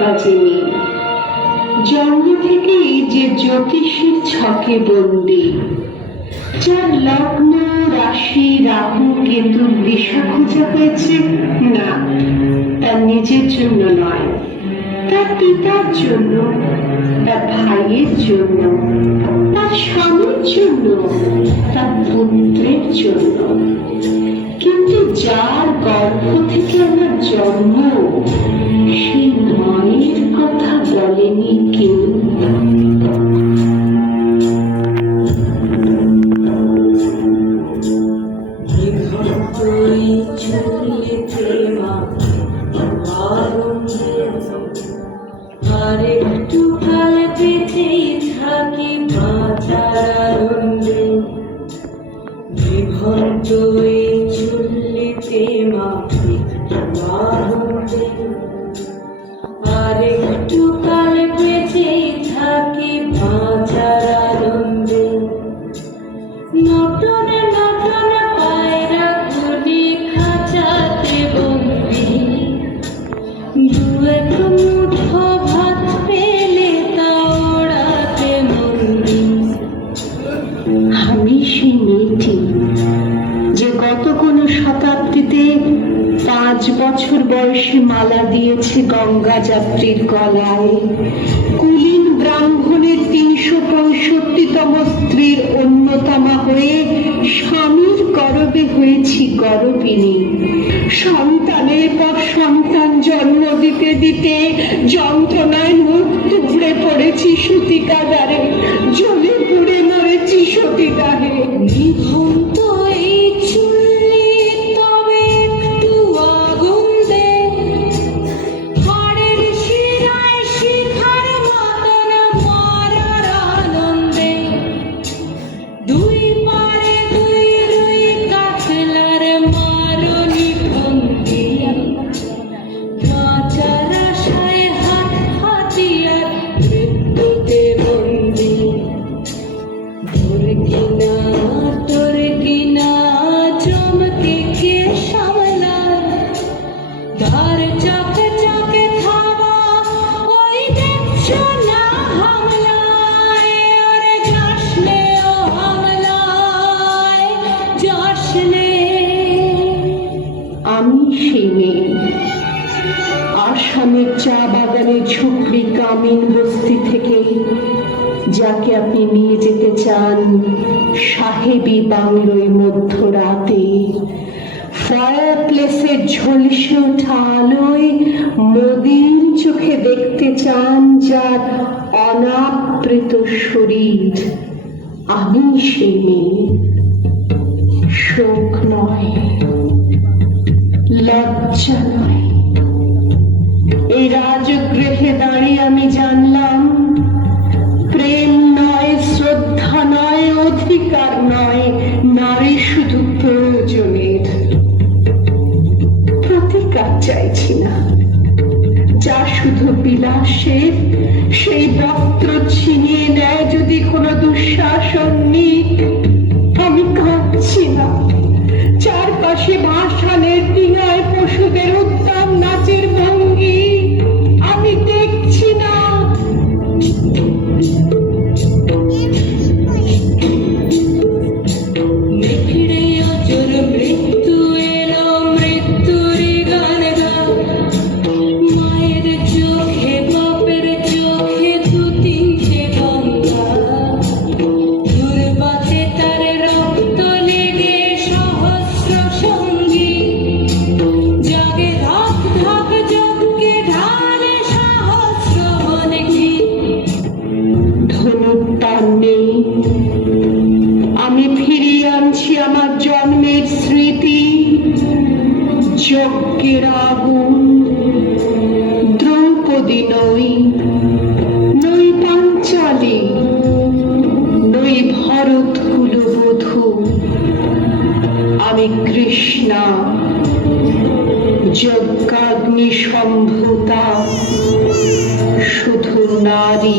বাজেনি। জন্ম থেকেই যে জ্যোতিষীর ছকে বন্দী, যার লগ্ন রাশি রাহু কেতু দিশা খোঁজা হয়েছে, না, তার নিজের জন্য নয়, তার পিতার জন্য, তার ভাইয়ের জন্য, তার স্বামীর জন্য, তার পুত্রের জন্য। কিন্তু যার গর্ভ থেকে আমার জন্ম, সেই মায়ের কথা বলেনি কেউ। আরেকটু কাল বেঁচেই থাকি বাঁচার আনন্দে, বিভক্ত এই চুল্লিতে মাখি আনন্দে। আরেকটু কাল বেঁচেই থাকি বাঁচার আনন্দে, নতুন নতুন পায়রা গুলি খাঁচাতে বন্দি, দু এক মুঠো ভাত পেলে তা ওড়াতে মন্দি। আমি সেই মেয়েটি যে গত কোনো শতাব্দীতে 5 বছর বয়সে মালা দিয়েছে গঙ্গা যাত্রীর গলায়, কুলীন ব্রাহ্মণের 365তম স্ত্রীর অন্যতমা হয়ে স্বামীর গর্ভে হয়েছি গর্ভিণী। সন্তানের পর সন্তান জন্ম দিতে দিতে যন্ত্রণায় মুখ টুকরে পড়েছি সূতিকাগারে, জ্বলে পুড়ে মরেছি সতীদাহে। নিভন্ত এই চুল্লি তবে একটু আগুন দে, হাড়ের শিরায় শিখার মতন মারার আনন্দে, দুই পারে দুই রুই কাতলার মারনি ভঙ্গি, বাঁচার আশায় হাত হাতিয়ার মৃত্যুতে বন্দি। তোর কিনা চমকে কে সামলায়, ধার চকে চকে থাবা ওই দেখছো না হামলায়, ওরে যাসনে ও হামলায় যাসনে। আমি সেই মেয়ে, আসামের চা বাগানের ঝুপড়ি কামিন বস্তি থেকে, যাকে আপনি নিয়ে যেতে চান সাহেবি বাংলোয় মধ্যরাতে, ফায়ার প্লেসের ঝলসে ওঠা আলোয় মদির চোখে দেখতে চান যার অনাবৃত শরীর। আমি সেই মেয়ে, শোক নয়, লজ্জা নয়। এই রাজগৃহে দাঁড়িয়ে আমি জানলাম, প্রেম নয়, শ্রদ্ধা নয়, অধিকার নয়, নারী শুধু প্রয়োজনের। প্রতিকার চাইছি না, যা শুধু বিলাসের, সেই বস্ত্র ছিনিয়ে নেয় যদি কোনো দুঃশাসন নিক। আমি কাঁদছি না, চারপাশে ভাসানের ডিঙায় পশুদের উদ্দাম নাচের ভঙ্গি আমি দেখছি না। নিখিড়ে অজর মৃত্যু এলো, মৃত্যুর গান গা, মায়ের চোখে বাপের চোখে দু তিনটে গঙ্গা, দুর্বাতে তার রক্ত লেগে সহস্র সঙ্গী, জাগে ধাক ধাক যজ্ঞে ঢালে সহস্র বনকি। ধনুক তার নেই, আমি ফিরিয়ে আনছি আমার জন্মের স্মৃতি, যজ্ঞের আগুন। দ্রৌপদী নই, নই পাঞ্চালী, নই ভরত কুলবধূ, আমি কৃষ্ণা, যজ্ঞাগ্নি সম্ভূতা, শুধু নারী